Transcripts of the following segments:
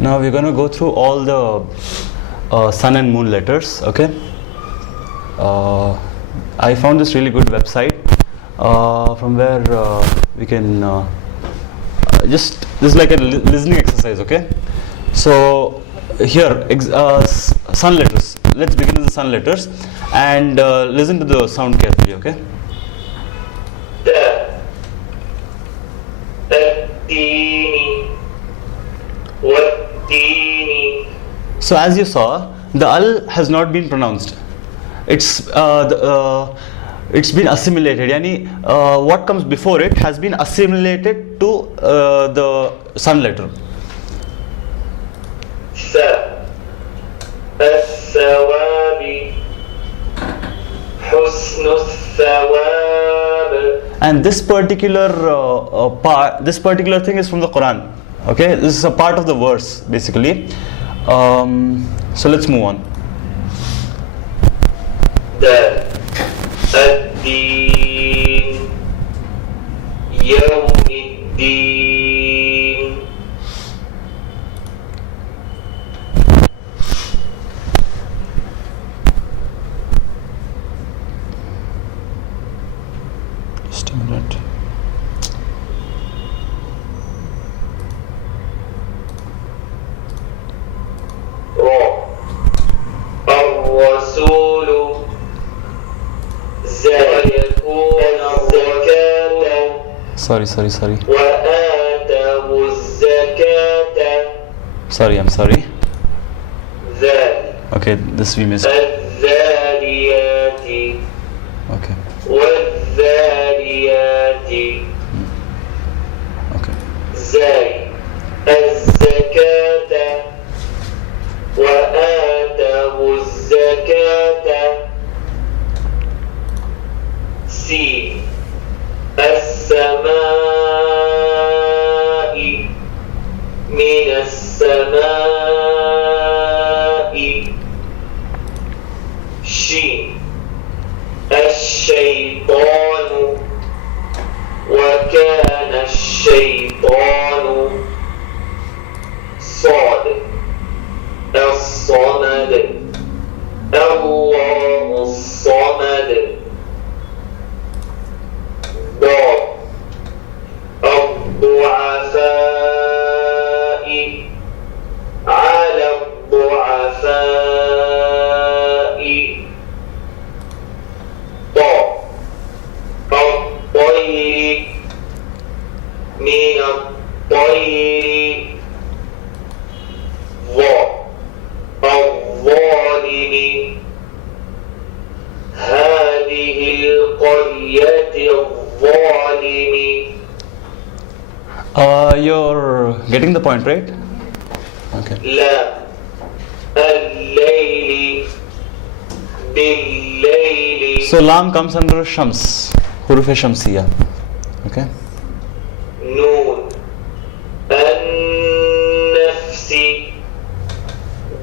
Now we're going to go through all the sun and moon letters. Okay. I found this really good website from where we can just, this is like a listening exercise. Okay. So here sun letters. Let's begin with the sun letters and listen to the sound carefully. Okay. So as you saw, the al has not been pronounced. It's been assimilated. Yani, what comes before it has been assimilated to the sun letter. And this particular this particular thing is from the Quran. Okay, this is a part of the verse basically. So let's move on. الدين يوم الدين Just a minute. الرسول يكون الزكاة Sorry. وآتوا الزكاة I'm sorry. ذلك Okay, this we missed. الذاريات Okay. والذاريات Okay. زي الزكاة وآتوا الزكاة سين السماء من السماء شين الشيطان وكان الشيطان صاد الصمد الله الصمد ضاد الضعفاء على الضعفاء طاء الطير من الطير ظاء الظالم هذه القرية الظالم. You're getting the point, right? Okay. لا الليل بالليل. So lam comes under shams, huruf shamsiya. Okay. نون النفس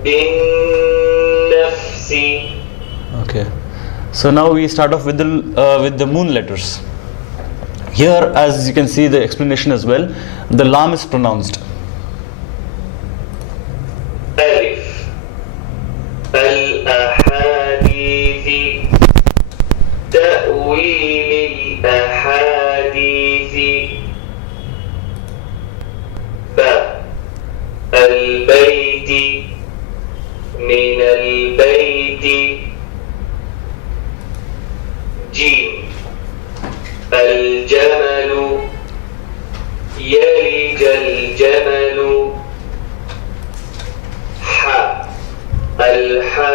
بالنفس. Okay. So now we start off with the moon letters. Here, as you can see the explanation as well, the lam is pronounced. ألف الأحاديث تأويل الأحاديث باء البيت من البيت جيم الجمل يلج الجمل حاء الحاقة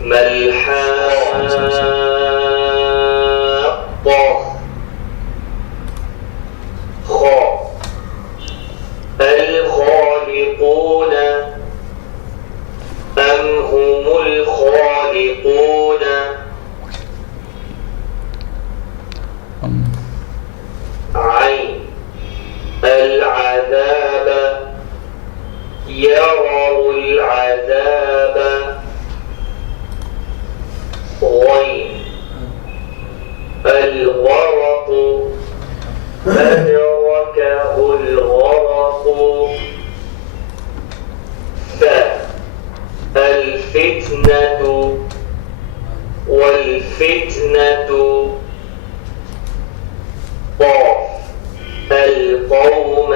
ما الحاقة خاء الخالقون أم هم الخالقون عين العذاب يروا العذاب غين الورق الفتنة قاف القوم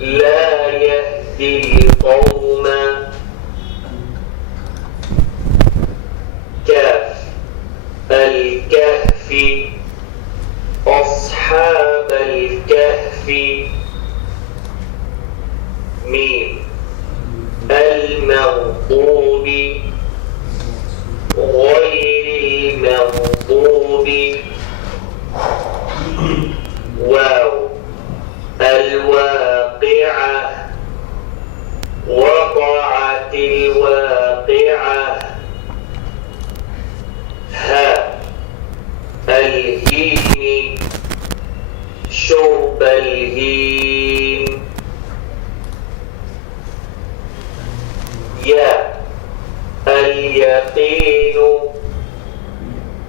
لا يهدي القوم كاف الكهف أصحاب الكهف ميم المغضوب غير المغضوب واو الواقعة وقعت الواقعة ها الهين شرب الهين يا اليقين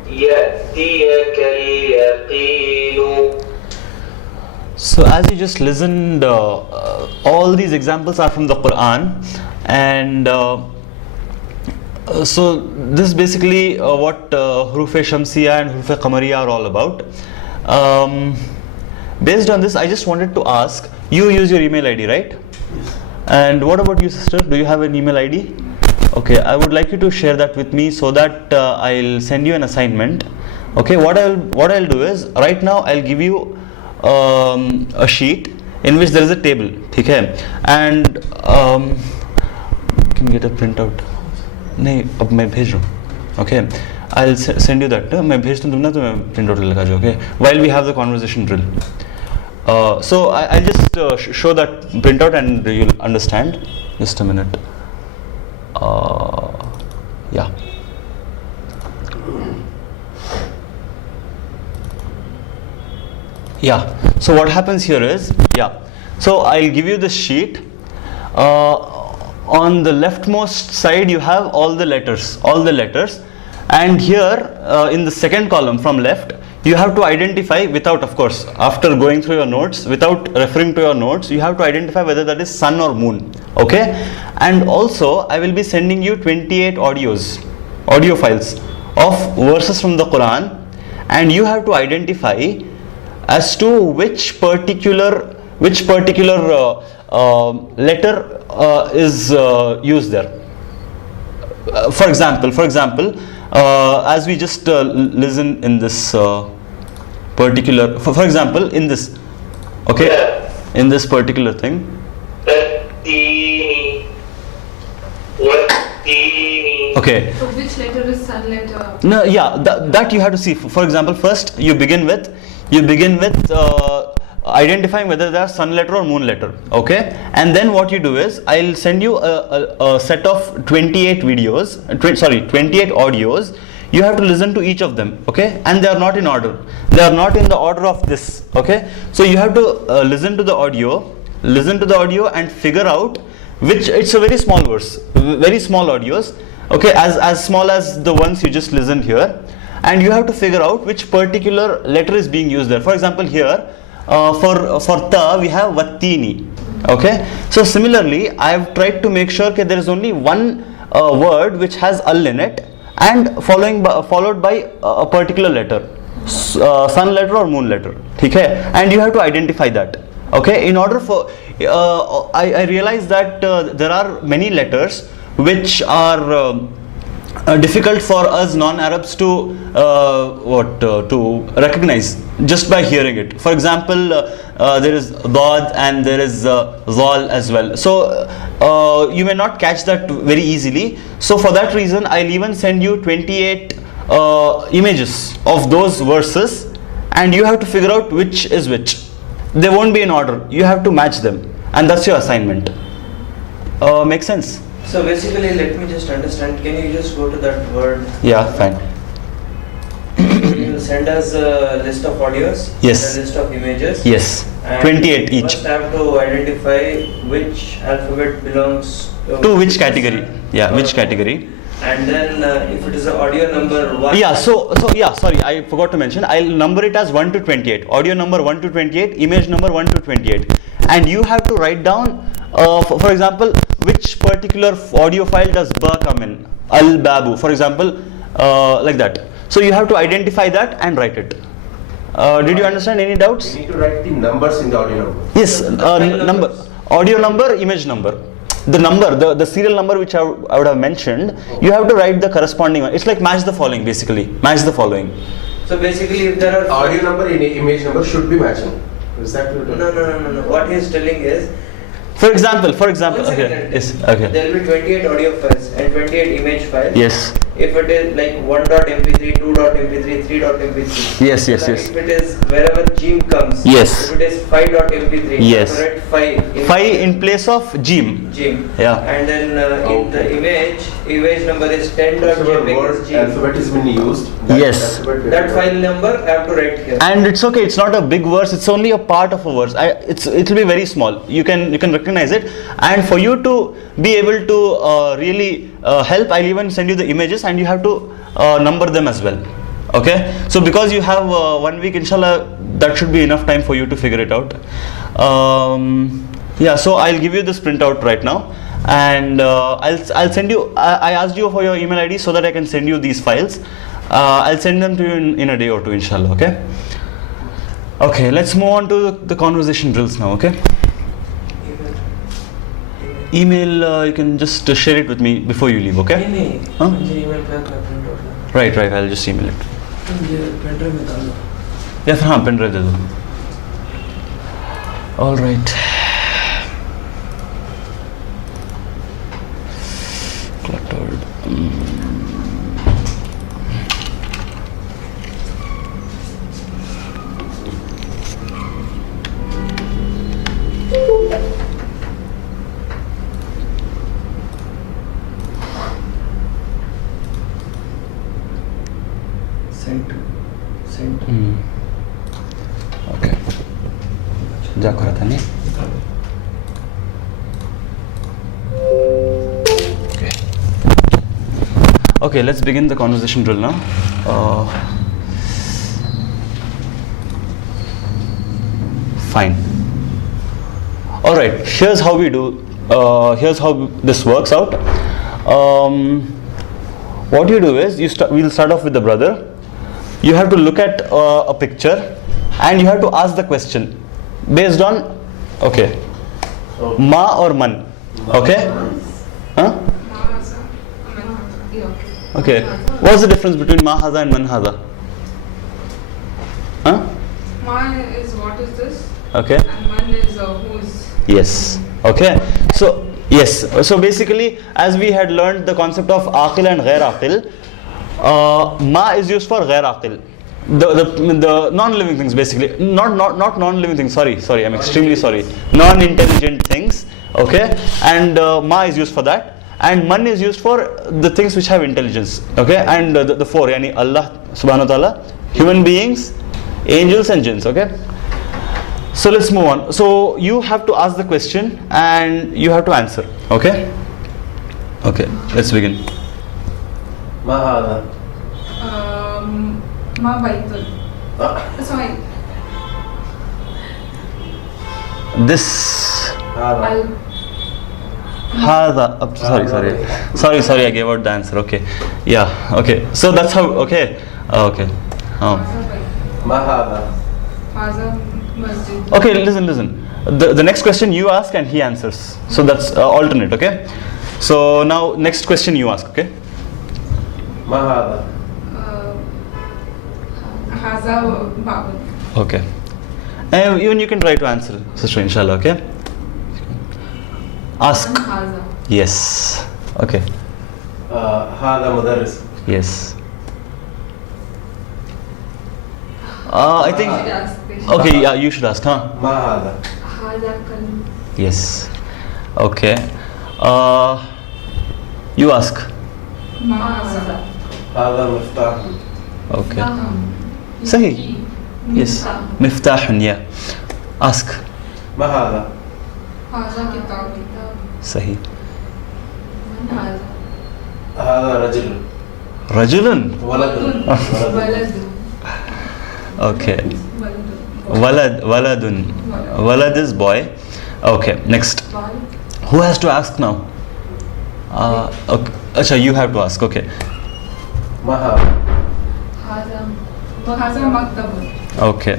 يأتيك اليقين. So as you just listened, all these examples are from the Quran, and so this is basically what Huruf Shamsiya and Huruf Qamariya are all about. Based on this, I just wanted to ask, you use your email ID, right? And what about you, sister? Do you have an email ID? Okay, I would like you to share that with me so that I'll send you an assignment. Okay, what I'll do is, right now I'll give you a sheet in which there is a table, okay? And can get a printout. नहीं अब मैं भेज रहा हूँ, okay? I'll send you that. मैं भेज दूँ तुम ना तो मैं printout लगा जो, okay? While we have the conversation drill. So I'll just show that printout and you'll understand. Just a minute. Yeah. Yeah. So what happens here is, yeah. So I'll give you this sheet. On the leftmost side you have all the letters, and here in the second column from left you have to identify, without, of course, after going through your notes, without referring to your notes, you have to identify whether that is sun or moon, okay? And also I will be sending you 28 audio files of verses from the Quran, and you have to identify as to which particular letter is used there. For example, as we just listen in this particular, for example, in this, okay, in this particular thing. Okay. So which letter is sun letter? No, yeah, that you have to see. For example, first you begin with identifying whether they are sun letter or moon letter, okay? And then what you do is, I'll send you a set of 28 audios. You have to listen to each of them, okay? And they are not in order. They are not in the order of this, okay? So you have to listen to the audio and figure out which, it's a very small verse, very small audios, okay? As small as the ones you just listened here. And you have to figure out which particular letter is being used there. For example, here, for ta we have wattini, okay? So similarly, I have tried to make sure that there is only one word which has al in it, and followed by a particular letter, sun letter or moon letter, okay? And you have to identify that, okay? In order for I realize that there are many letters which are difficult for us non-Arabs to recognize just by hearing it. For example, there is dad and there is zal as well. So you may not catch that very easily. So for that reason, I'll even send you 28 images of those verses, and you have to figure out which is which. They won't be in order. You have to match them, and that's your assignment. Make sense? So basically, let me just understand, can you just go to that word? Yeah, fine. You will send us a list of audios, Yes. a list of images. Yes, And 28 each. First have to identify which alphabet belongs To which category? Yeah, which category? And then if it is a audio number 1. Yeah, so yeah, sorry, I forgot to mention, I'll number it as 1 to 28. Audio number 1 to 28, image number 1 to 28. And you have to write down, for example, which particular audio file does ba come in? Al babu. For example, like that. So you have to identify that and write it. Did you understand? Any doubts? We need to write the numbers in the audio number. Yes, number, audio number, image number. The number, the serial number which I would have mentioned, you have to write the corresponding one. It's like match the following basically. Match the following. So basically, if there are Audio number and image number should be matching. Is that what you're no. What he is telling is, For example, one second, okay, yes, okay. there will be 28 audio files and 28 image files. Yes, If it is like 1.mp3, 2.mp3, 3.mp3. Yes, yes, like yes. If it is wherever Gene comes. Yes. If it is 5.mp3. Yes. You have to write 5. 5 in place of Gene. Gene. Yeah. And then in the image number is Whatever 10.jpg word is Gene. alphabet is being used. Yes. alphabet we That have to file number I have to write here. And it's okay. It's not a big verse. It's only a part of a verse. It'll be very small. You can recognize it. And for you to be able to really help, I'll even send you the images, and you have to number them as well. Okay. So because you have 1 week, inshallah, that should be enough time for you to figure it out. Yeah. So I'll give you this printout right now, and I'll send you. I asked you for your email ID so that I can send you these files. I'll send them to you in a day or two, inshallah. Okay. Okay. Let's move on to the conversation drills now. Okay. Email, you can just share it with me before you leave, okay? Huh? Right, I'll just email it. Yeah, हाँ, pen drive दे दो. All right. Cluttered. Sent. Okay. जा करा था नहीं? Okay. Okay, let's begin the conversation drill now. Fine. All right. Here's how we do. Here's how this works out. What you do is we'll start off with the brother. You have to look at a picture, and you have to ask the question based on, okay, ma or man, okay? Huh? Okay. What's the difference between ma haza and man haza? Huh? Ma is what is this? Okay. And man is who's. Yes. Okay. So yes. So basically, as we had learned the concept of aqil and ghair aqil, ma is used for ghair aqil, the non-living things, basically. Not non-living things. Sorry. I'm extremely sorry. Non-intelligent things. Okay. And ma is used for that. And man is used for the things which have intelligence. Okay. And the four, yani Allah subhanahu wa ta'ala, human beings, angels and jinns. Okay. So let's move on. So you have to ask the question and you have to answer. Okay. Okay. Let's begin. Ma hada. Ma Baitul. Sorry. This. Hada. Hada. Sorry. I gave out the answer. Okay. Yeah. Okay. So that's how. Okay. Okay. Haza Baitul. Ma hada. Haza Masjid. Okay. Listen. The next question you ask and he answers. So that's alternate. Okay. So now next question you ask. Okay. Ma hada. Haza Babul. Okay. Even you can try to answer, sister, inshallah. Okay. Ask. And Haza. Yes. Okay. Hada mudarris. Yes. I think. Should ask this. Okay. Yeah. You should ask, huh? Ma hada. Haza Kalim. Yes. Okay. You ask. Ma Haza. Hada miftah. Okay. Sahi. Yes. Miftahun. Yeah. Ask. Ma hada. Haza Kitab. Sahi. Haza. Hada rajul. Rajulun. Waladun. Waladu. Okay. Waladu. Waladun. Walad is boy. Okay. Next. Wal. Who has to ask now? Okay. Acha, you have to ask. Okay. ما هذا هذا مكتب. Okay.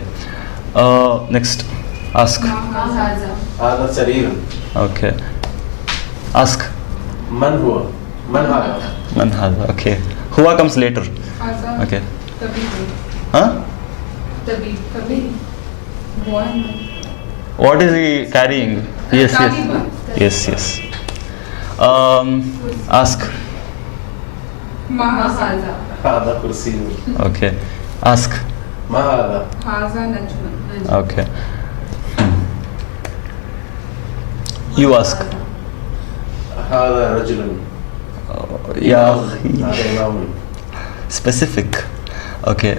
Next. Ask. ما هذا. هذا سرير. Okay. Ask. من هو؟ من هذا؟ Man هذا. Okay. Huwa comes later. هذا Okay. طبيب. Huh? طبيب. One. What is he carrying? Yes, yes. Taliban. Yes, yes. Ask. ما هذا. هذا كرسي. Okay. Ask. ما هذا؟ هذا نجم. Okay. You ask. هذا رجل. Yeah. هذا إمام. Specific. Okay.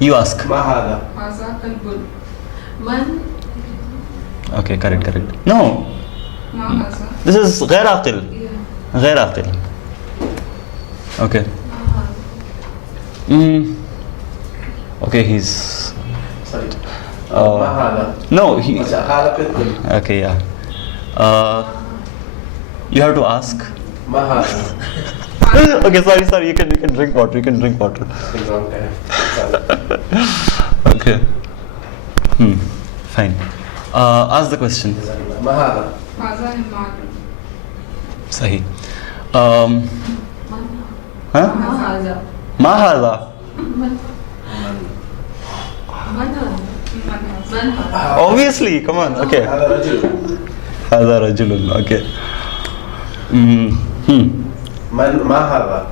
You ask. ما هذا؟ هذا كلب. من Okay, correct, correct. No, ما هذا. this is غير عاقل. غير عاقل. Okay. Okay, he's. Sorry. Uh, ما هذا؟ No, he. هذا بيتكل. Okay, yeah. You have to ask. ما هذا؟ Okay, sorry. You can drink water. You can drink water. In wrong time. Sorry. Okay. Fine. Ask the question. ما هذا؟ هذا حمار. صحيح. من Huh? ما هذا ما هذا. من هذا من هذا Obviously, come on. Okay. هذا رجل. هذا رجل. Okay. من ما هذا؟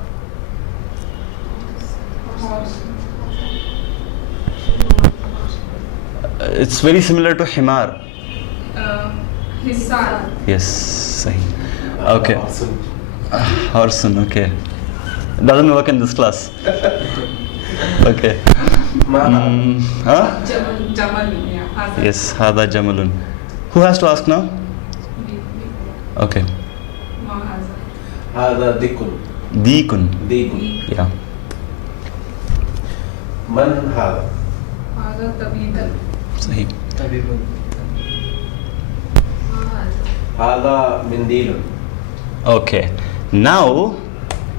It's very similar to himar. حصان. Yes, صحيح. Okay. Horson. Okay. Doesn't work in this class. Okay. ما هذا؟ Huh? جمل. هذا. Yes, هذا جمل. Who has to ask now? Okay. ما هذا. هذا ديكن. ديكن. ديكن. Yeah. من هذا؟ هذا طبيب. صحيح. ما هذا هذا منديل. Okay. Now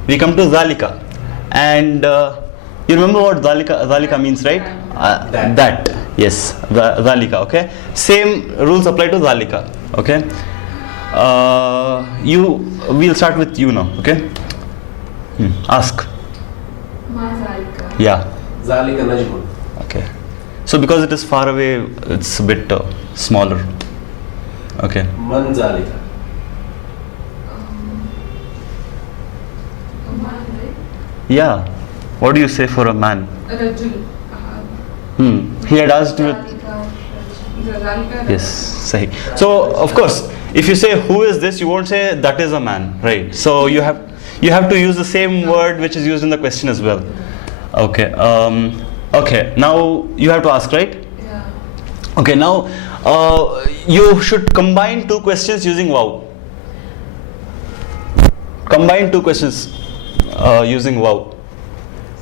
we come to Zalika, and you remember what Zalika means, right? That. Yes, Zalika. Okay. Same rules apply to Zalika. Okay. We'll start with you now. Okay. Ask. ما ذلك Yeah. ذلك نجم. Okay. So because it is far away, it's a bit smaller. Okay. من ذلك؟ Yeah. What do you say for a man? رجل. He had asked with. ذلك. Yes, sahi. So of course, if you say who is this, you won't say that is a man, right? So you have to use the same word which is used in the question as well. Okay. Okay. Now you have to ask, right? Yeah. Okay. Now you should combine two questions using wow. Combine two questions using wow.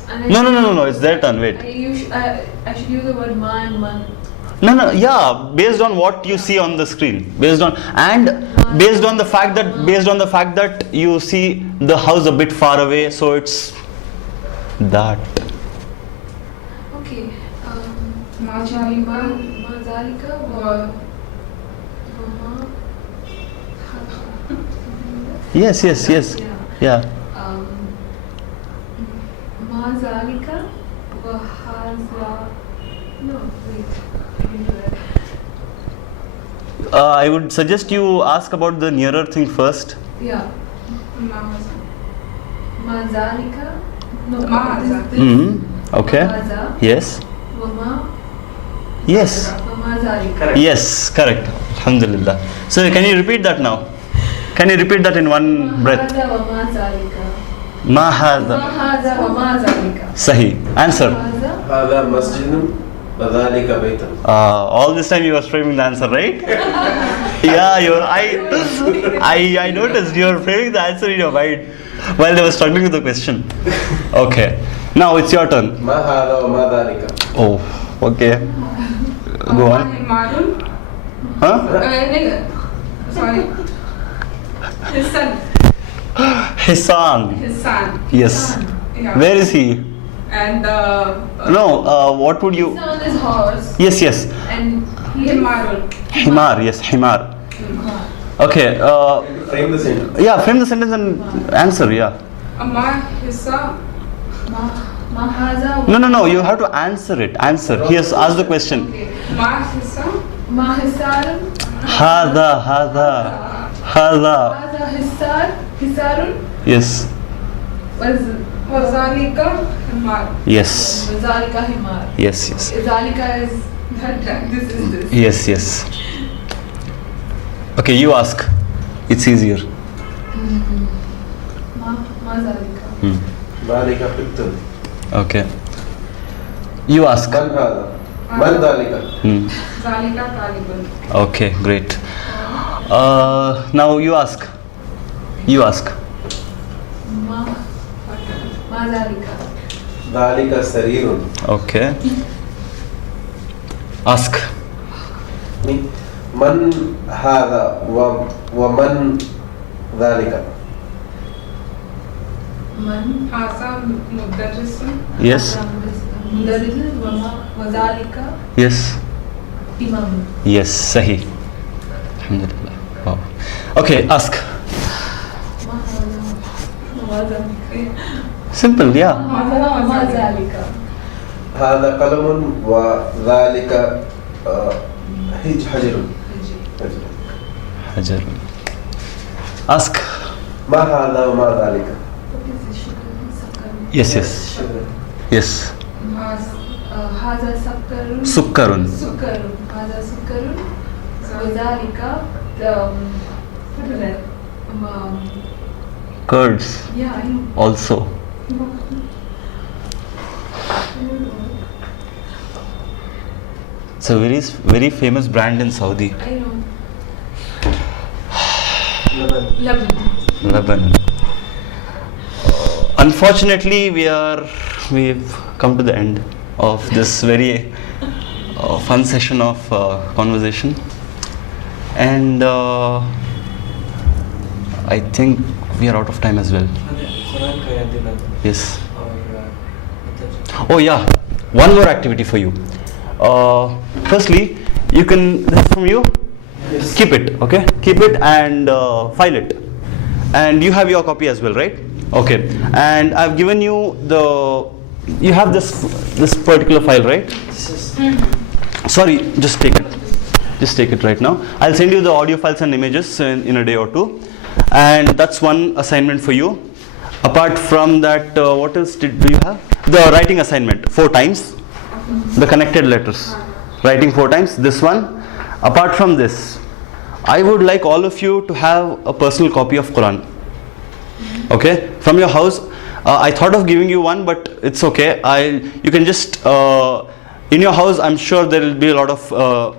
And No. It's their turn. Wait. I should use the word ma and man. No. Yeah, based on what you see on the screen, based on the fact that you see the house a bit far away, so it's that. Okay. ما ذلك. ما ذلك و- وما Yes. Yeah. ما ذلك وهذا. No, wait. I didn't do that. I would suggest you ask about the nearer thing first. Yeah. ما هذا. ما ذلك. No. ما هذا. this. Okay. وهذا. Yes. وما Yes. وما ذلك. Correct. Yes. Correct. Alhamdulillah. So can you repeat that now? Can you repeat that in one breath? هذا وما ذلك. ما هذا. ما هذا وما ذلك. Sahi. Answer. هذا هذا مسجد وذلك بيت. All this time you were framing the answer, right? Yeah, I noticed you were framing the answer in your mind while they were struggling with the question. Okay, now it's your turn. ما هذا وما ذلك. Oh, okay. Go on. حمار. Huh? नहीं. Sorry. حصان. Hisan. حصان. Yes. Yeah. Where is he? And No, what would you? He's on his horse. Yes, yes. And he Himarul. Himar, yes, Himar. Okay, Frame the sentence. yeah, frame the sentence and answer, yeah. Ma hissa. Mahaza. No, you have to answer it. Answer. He has asked the question. Okay. Ma hissa. Mahisarun. Hada. Maza Hisar. Hisarun. Yes. Was Wazalika Himar. Yes. Zalika Himar. Yes. Zalika is That this is this. Yes. Okay, you ask. It's easier. Ma Zalika. ذلك قط. Okay. You ask. من هذا؟ من ذلك؟ Zalika Talibun. Okay, great. Now you ask. Ma Zalika. ذلك سرير. Okay. Ask. من هذا ومن ذلك؟ Man. Hasa Mudarrisun. Yes. Mudarris wa Zalika Yes. Imam. Yes. Sahi. Alhamdulillah. Wow. Okay. Ask. Ma Zalika. Simple. Yeah. Ma Zalika. هذا قلم وذلك حجر. Hajar. Ask. ما هذا وما ذلك؟ Yes. Yes. Haza Sakkarun. Sukkarun. Sukkarun. Haza Sukkarun. Wa Zalika. What is that? Curds. Yeah, I know. Also. It's a very famous brand in Saudi. I know. لبن. Lebanon. Lebanon. Unfortunately, we've come to the end of this very fun session of conversation, and I think we are out of time as well. Quran का याद दिला दो Yes. और Oh yeah, one more activity for you. Firstly, you can from you. Yes. Keep it, okay? Keep it and file it. And you have your copy as well, right? Okay. And I've given you you have this particular file, right? this is Sorry, just take it. Just take it right now. I'll send you the audio files and images in a day or two. And that's one assignment for you. Apart from that, what else do you have? The writing assignment, 4 times. The connected letters. Writing 4 times. This one. Apart from this, I would like all of you to have a personal copy of Quran. Okay? From your house. I thought of giving you one, but it's okay. You can just in your house. I'm sure there will be a lot of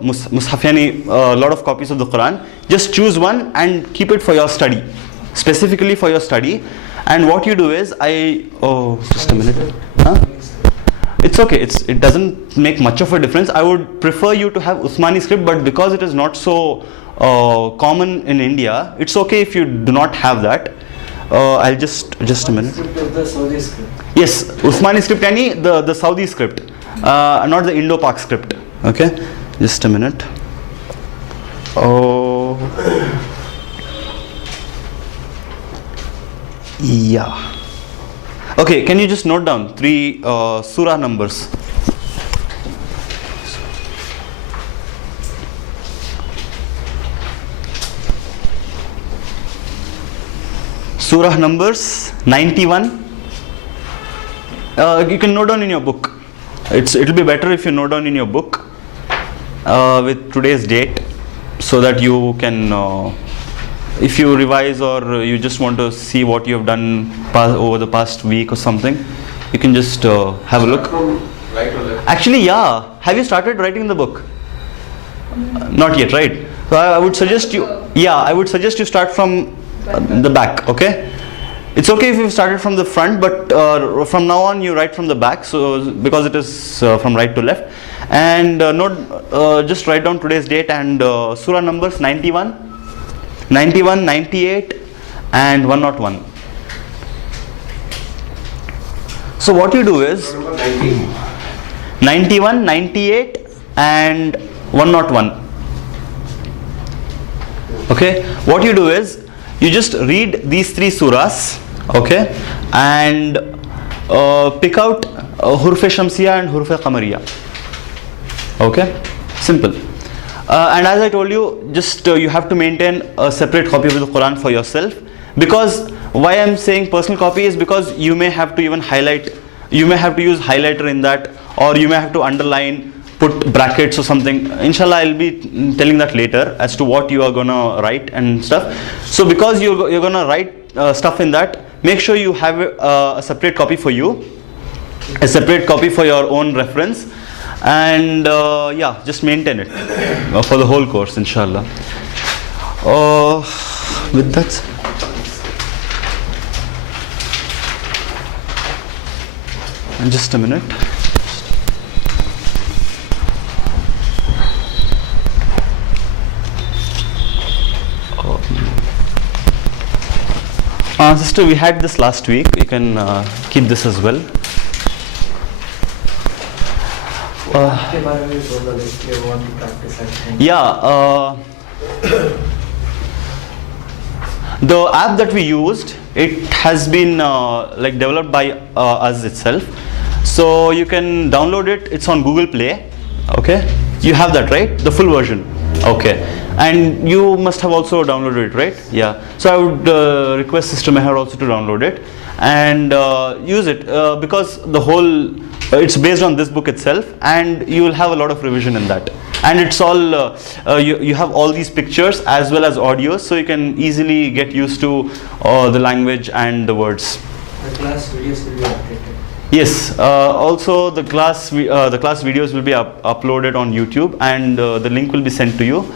mushafyani, a lot of copies of the Quran. Just choose one and keep it for your study, specifically for your study. And what you do is, just a minute. Huh? It's okay. It doesn't make much of a difference. I would prefer you to have Usmani script, but because it is not so common in India, it's okay if you do not have that. I'll just a minute. script of the Saudi script. Yes, Usmani script, yani the Saudi script, not the Indo-Pak script. Okay, just a minute. Oh, yeah. Okay, can you just note down 3 surah numbers? Surah numbers 91. You can note down in your book. It'll be better if you note down in your book with today's date, so that you can, if you revise or you just want to see what you have done over the past week or something, you can just have a look. From right or left? Actually, yeah. Have you started writing the book? Not yet, right? So I would suggest you. Yeah, I would suggest you start from the back. Okay. It's okay if you started from the front, but from now on you write from the back. So because it is from right to left, and just write down today's date and surah numbers 91, 98, and 101. So what you do is Number 90. 91, 98 and 101. Okay, what you do is you just read these three surahs, okay, and pick out Huruf Shamsiya and Huruf Qamariya. Okay, simple. And as I told you, just you have to maintain a separate copy of the Quran for yourself, because why I'm saying personal copy is because you may have to even highlight, you may have to use highlighter in that, or you may have to underline, put brackets or something. Inshallah, I'll be telling that later as to what you are gonna write and stuff. So because you're gonna write stuff in that, make sure you have a separate copy for you, a separate copy for your own reference, and yeah, just maintain it for the whole course, inshallah. With that, just a minute. Sister, we had this last week. You can keep this as well. आपके बारे में भी बोला इसलिए want to practice at home. Yeah, the app that we used, it has been like developed by us itself. So you can download it. It's on Google Play. Okay, you have that, right? The full version. Okay, and you must have also downloaded it, right? Yeah. So I would request Sister Meher also to download it and use it because the whole it's based on this book itself, and you will have a lot of revision in that. And it's all you have all these pictures as well as audios, so you can easily get used to the language and the words. The class videos will be updated. Yes, also the class videos will be uploaded on YouTube, and the link will be sent to you.